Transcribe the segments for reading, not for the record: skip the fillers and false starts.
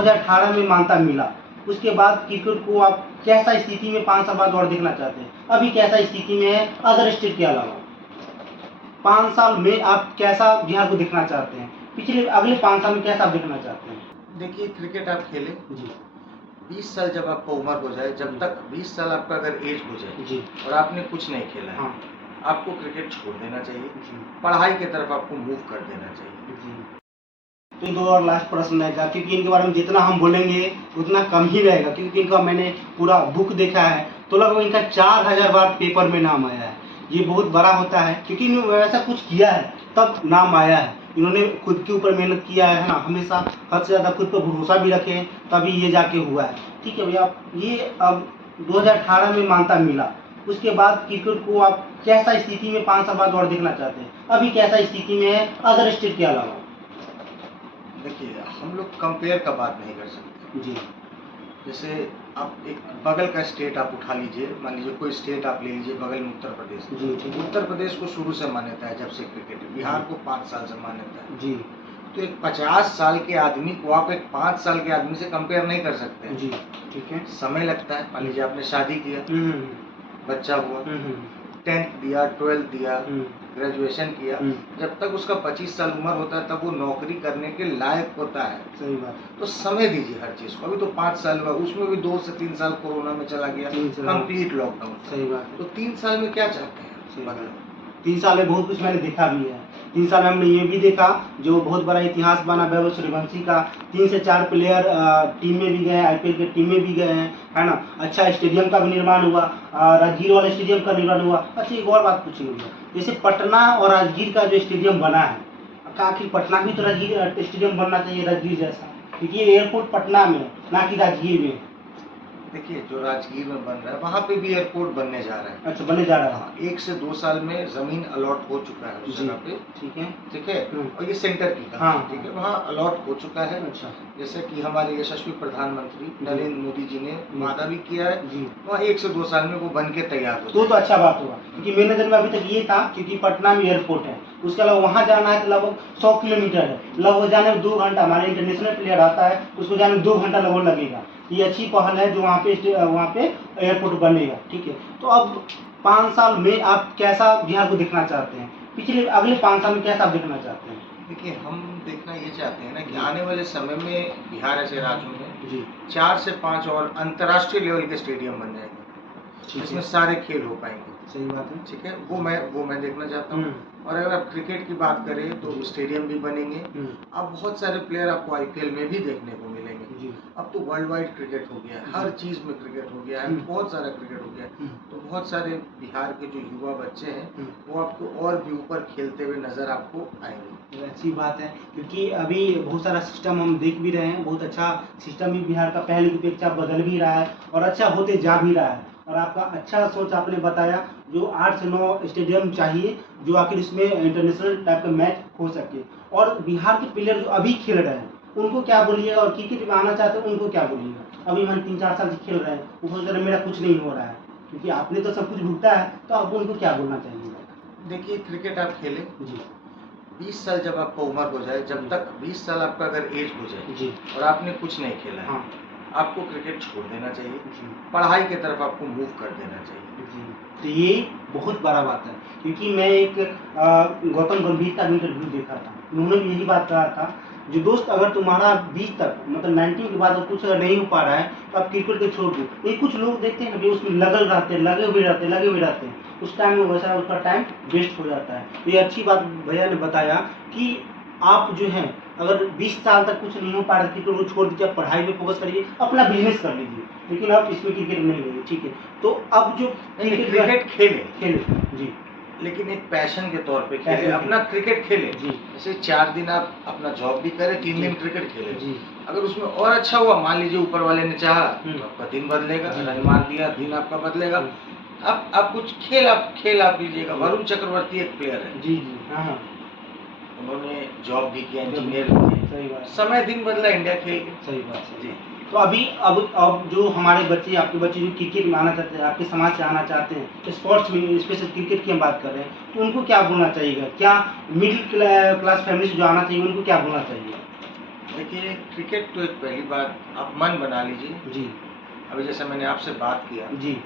2018 में मान्यता मिला, उसके बाद क्रिकेट को आप कैसा स्थिति में 5 साल बाद और देखना चाहते हैं? अभी कैसा स्थिति में है अदर स्टेट के अलावा? 5 साल में आप कैसा बिहार को देखना चाहते हैं? अगले 5 साल में कैसा आप देखना चाहते हैं? देखिए, क्रिकेट आप खेलें जी 20 साल जब आपको उम्र हो जाए, जब तक 20 साल आपका अगर एज हो जाए जी और आपने कुछ नहीं खेला है, हाँ आपको क्रिकेट छोड़ देना चाहिए, जी पढ़ाई की तरफ आपको मूव कर देना चाहिए। जी। तो 2 और लास्ट प्रश्न रहेगा, क्योंकि इनके बारे में जितना हम बोलेंगे उतना कम ही रहेगा, क्योंकि इनका मैंने पूरा बुक देखा है तो लगभग इनका 4000 बार पेपर में नाम आया है। ये बहुत बड़ा होता है, क्योंकि इन्होंने वैसा कुछ किया है तब नाम आया है। इन्होंने खुद के ऊपर मेहनत किया है ना, हमेशा हद से ज़्यादा खुद पर भरोसा भी रखे हैं, तभी ये जाके हुआ है। ठीक है भैया, ये अब 2018 में मान्यता मिला, उसके बाद क्रिकेट को आप कैसा स्थिति में 5 साल बाद और देखना चाहते हैं? अभी कैसा स्थिति में है अदर स्टेट के अलावा? देखिए, हम लोग कंपेयर का बात नहीं कर सकते। जी जैसे आप एक बगल का स्टेट आप उठा लीजिए, मान लीजिए कोई स्टेट आप ले लीजिए बगल में उत्तर प्रदेश। जी ठीक है। उत्तर प्रदेश को शुरू से मान्यता है जब से क्रिकेट, बिहार को 5 साल से मान्यता है। जी तो एक 50 साल के आदमी को आप एक 5 साल के आदमी से कंपेयर नहीं कर सकते हैं। जी ठीक है। समय लगता है। मान लीजिए आपने शादी किया, बच्चा हुआ, हम्म 10th दिया, 12th दिया, हम्म ग्रेजुएशन किया, जब तक उसका 25 साल उम्र होता है तब वो नौकरी करने के लायक होता है। सही बात है। तो समय दीजिए हर चीज को। अभी तो 5 साल हुआ, उसमें भी 2 से 3 साल कोरोना में चला गया, कंप्लीट लॉकडाउन। सही बात है। तो 3 साल में क्या चाहते हैं? सही बात है। 3 साल में बहुत कुछ मैंने देखा भी है। 3 साल में हमने ये भी देखा जो बहुत बड़ा इतिहास बना वैभव सूर्यवंशी का। 3 से 4 प्लेयर टीम में भी गए हैं, आईपीएल के टीम में भी गए हैं, है ना। अच्छा स्टेडियम का भी निर्माण हुआ, राजगीर वाला स्टेडियम का निर्माण हुआ। अच्छा एक और बात पूछेंगे भैया, जैसे पटना और राजगीर का जो स्टेडियम बना है, आखिर पटना भी तो राजगीर स्टेडियम बनना चाहिए राजगीर जैसा, क्योंकि ये एयरपोर्ट पटना में है ना कि राजगीर में। देखिए, जो राजगीर में बन रहा है वहाँ पे भी एयरपोर्ट बनने जा रहा है। अच्छा बनने जा रहा है। हाँ, 1 से 2 साल में जमीन अलॉट हो चुका है उस जगह पे। ठीक है। ठीक है। और ये सेंटर की हाँ, ठीक है, वहाँ अलॉट हो चुका है। अच्छा जैसे कि हमारे यशस्वी प्रधानमंत्री जी। नरेंद्र मोदी जी ने वादा भी किया है, जी वहाँ 1 से 2 साल में वो बन के तैयार हो तो अच्छा बात होगा, क्योंकि मेरे नज़र में अभी तक ये था, क्योंकि पटना में एयरपोर्ट है, उसके अलावा वहाँ जाना है तो लगभग 100 किलोमीटर है, लगभग जाने में 2 घंटा। हमारे इंटरनेशनल प्लेयर आता है उसको जाने में 2 घंटा लगभग लगेगा। ये अच्छी पहल है जो वहाँ पे एयरपोर्ट बनेगा। ठीक है, तो अब 5 साल में आप कैसा बिहार को देखना चाहते हैं? अगले 5 साल में कैसा आप देखना चाहते हैं? देखिए, हम देखना ये चाहते हैं ना कि आने वाले समय में बिहार ऐसे राज्यों में जी 4 से 5 और अंतर्राष्ट्रीय लेवल के स्टेडियम बन जाएंगे, जिसमें सारे खेल हो पाएंगे। सही बात है। ठीक है, वो मैं देखना चाहता हूँ। और अगर आप क्रिकेट की बात करें तो स्टेडियम भी बनेंगे। अब बहुत सारे प्लेयर आपको आईपीएल में भी देखने को मिलेंगे। जी अब तो वर्ल्ड वाइड क्रिकेट हो गया है, हर चीज़ में क्रिकेट हो गया है, बहुत सारा क्रिकेट हो गया है। तो बहुत सारे बिहार के जो युवा बच्चे हैं वो आपको और भी ऊपर खेलते हुए नजर आपको आएंगे। अच्छी बात है, क्योंकि अभी बहुत सारा सिस्टम हम देख भी रहे हैं, बहुत अच्छा सिस्टम भी बिहार का पहले की अपेक्षा बदल भी रहा है और अच्छा होते जा भी रहा है। और आपका अच्छा सोच आपने बताया, जो 8 से 9 स्टेडियम चाहिए जो आखिर इसमें इंटरनेशनल टाइप का मैच हो सके। और बिहार के प्लेयर जो अभी खेल रहे हैं उनको क्या बोलिएगा, और क्रिकेट में आना चाहते हैं उनको क्या बोलिएगा? अभी हम 3-4 साल से खेल रहे हैं, वो सोच रहे हैं मेरा कुछ नहीं हो रहा है, क्योंकि आपने तो सब कुछ भुगता है, तो आप उनको क्या बोलना चाहिए? देखिए, क्रिकेट आप खेलें जी 20 साल जब आपको उम्र हो जाए, जब तक 20 साल आपका अगर एज हो जाए जी और आपने कुछ नहीं खेला है, हाँ आपको क्रिकेट छोड़ देना चाहिए, जी पढ़ाई की तरफ आपको मूव कर देना चाहिए। जी। तो ये बहुत बड़ा बात है, क्योंकि मैं एक गौतम गंभीर का इंटरव्यू देखा था, उन्होंने भी यही बात कहा था, जो दोस्त अगर तुम्हारा 20 तक मतलब 19 के बाद कुछ अगर नहीं हो पा रहा है तो आप क्रिकेट को छोड़ दो। ये कुछ लोग देखते हैं कि उसमें लगे हुए रहते हैं, उस टाइम में वैसा उसका टाइम वेस्ट हो जाता है। तो ये अच्छी बात भैया ने बताया कि आप जो हैं अगर 20 साल तक कुछ नहीं हो पा रहा क्रिकेट को छोड़ दीजिए, पढ़ाई पे फोकस करिए, अपना बिजनेस कर लीजिए, लेकिन आप इसमें क्रिकेट नहीं लेंगे। ठीक है, तो अब जो क्रिकेट खेले जी, लेकिन एक पैशन के तौर पे खेले, अपना क्रिकेट खेले। जी जैसे 4 दिन आप अपना जॉब भी करें, 3 दिन क्रिकेट खेले। जी अगर उसमें और अच्छा हुआ, मान लीजिए ऊपर वाले ने चाहा तो आपका दिन बदलेगा, रन मार दिया दिन आपका बदलेगा। आप कुछ खेल आप लीजिएगा। वरुण चक्रवर्ती एक प्लेयर है, जी जी हाँ उन्होंने जॉब भी किया, इंजीनियर भी है। सही बात, समय दिन बदला इंडिया खेल के। सही बात है जी। तो अभी अब जो हमारे बच्चे, आपके बच्चे जो क्रिकेट में आना चाहते हैं, आपके समाज से आना चाहते हैं, स्पोर्ट्स में स्पेशल क्रिकेट की हम बात कर रहे हैं, तो उनको क्या बोलना चाहिए? क्या मिडिल क्लास फैमिली से जो आना चाहिए उनको क्या बोलना चाहिए? देखिए, क्रिकेट तो एक पहली बात आप मन बना लीजिए। जी अभी जैसे मैंने आपसे बात किया, जी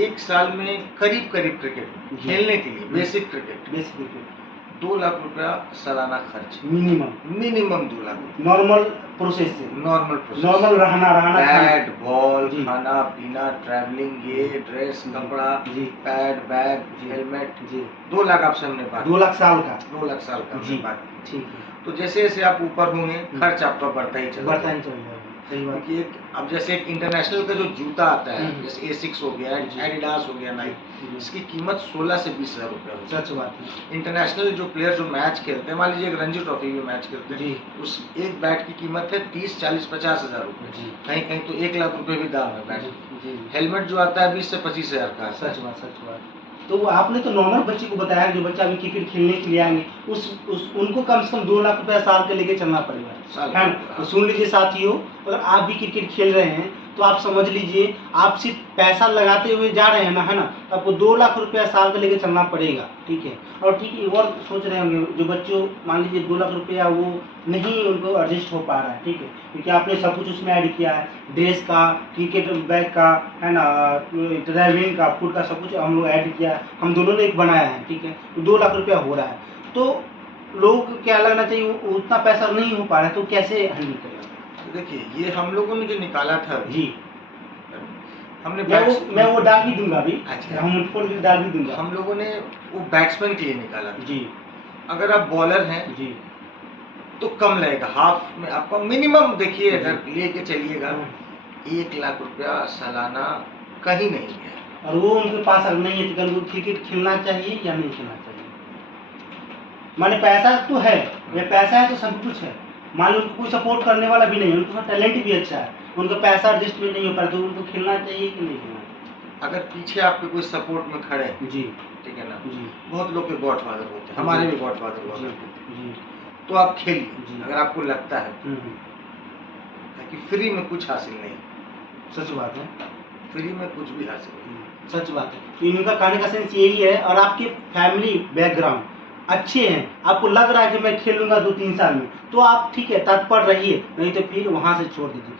1 साल में करीब क्रिकेट जी। खेलने के लिए basic cricket basic cricket 2 lakh रुपया सालाना खर्च, मिनिमम मिनिमम 2 लाख रुपया, नॉर्मल प्रोसेस से नॉर्मल प्रोसेस। नॉर्मल रहना खाना। बैट बॉल, जी। खाना पीना, ट्रैवलिंग, ये ड्रेस, कपड़ा, जी पैड, बैग, जी। हेलमेट, जी 2 लाख आपसे हमने बात 2 लाख साल का 2 लाख साल का हमने जी बात की। ठीक है तो जैसे जैसे आप ऊपर होंगे खर्च आपका बढ़ता ही चला बढ़ता ही जाएगा। चल जाएगा। सही बात क्योंकि अब जैसे एक इंटरनेशनल का जो जूता आता है, जैसे A6 हो गया, जी। एडिडास हो गया, नाइक, जी। इसकी कीमत 16 से 20 हज़ार रुपया होती है। सच बात है इंटरनेशनल जो प्लेयर जो मैच खेलते हैं, मान लीजिए एक रणजी ट्रॉफी में मैच खेलते हैं, जी उस एक बैट की कीमत है 30, 40, 50 हज़ार रुपये, जी कहीं कहीं तो 1 लाख रुपए भी दाम है बैट जी की। जी हेलमेट जो आता है 20 से 25 हज़ार का आता है। सच बात। तो आपने तो नॉर्मल बच्चे को बताया जो बच्चा अभी क्रिकेट खेलने के लिए आएंगे उस उनको कम से कम 2 लाख रुपया साल के लेके चलना साल पड़ेगा, है ना? का। तो सुन लीजिए साथियों, अगर आप भी क्रिकेट खेल रहे हैं तो आप समझ लीजिए आप सिर्फ पैसा लगाते हुए जा रहे हैं ना, है ना, तो आपको 2 लाख रुपया साल का लेके चलना पड़ेगा, ठीक है। और ठीक है, और सोच रहे होंगे जो बच्चों मान लीजिए 2 लाख रुपया वो नहीं उनको एडजस्ट हो पा रहा है, ठीक है, क्योंकि आपने सब कुछ उसमें ऐड किया है, ड्रेस का, क्रिकेट बैग का, है ना, ट्रैवलिंग का, फूड का, सब कुछ हम लोग ऐड किया है, हम दोनों ने एक बनाया है, ठीक है, तो 2 लाख रुपया हो रहा है। तो लोगों को क्या लगना चाहिए, उतना पैसा नहीं हो पा रहा है तो कैसे हैंडल करेगा? देखिए, ये हम लोगों ने जो निकाला था जी हमने मैं वो डाल भी दूंगा अभी, अच्छा। हम फोन पे डाल भी दूंगा। हम लोगों ने वो बैट्समैन के लिए निकाला था। जी अगर आप बॉलर हैं जी तो कम लगेगा, हाफ में आपका मिनिमम देखिए जी। अगर लेके चलिएगा 1 लाख रुपया सालाना कहीं नहीं है। और वो उनके पास अगर नहीं है तो कल वो क्रिकेट खेलना चाहिए या नहीं खेलना चाहिए? माने पैसा तो है, ये पैसा है तो सब कुछ है, मान लो उनको कोई सपोर्ट करने वाला भी नहीं है, उनका टैलेंट भी अच्छा है, उनका पैसा एडजस्टमेंट नहीं हो पाता तो उनको खेलना चाहिए कि नहीं खेलना चाहिए? अगर पीछे आपके कोई सपोर्ट में खड़े हैं, जी ठीक है ना, जी बहुत लोग के गॉडफादर होते हैं, हमारे भी गॉडफादर हुआ जी करते थे। जी तो आप खेलिए जी। अगर आपको लगता है कि फ्री में कुछ हासिल नहीं, सच बात है, फ्री में कुछ भी हासिल नहीं। सच बात है। तो इनका कहने का सेंस यही है, और आपके फैमिली बैकग्राउंड अच्छे हैं, आपको लग रहा है कि मैं खेलूंगा 2-3 साल में, तो आप ठीक है तत्पर रहिए, नहीं तो फिर वहां से छोड़ दीजिए।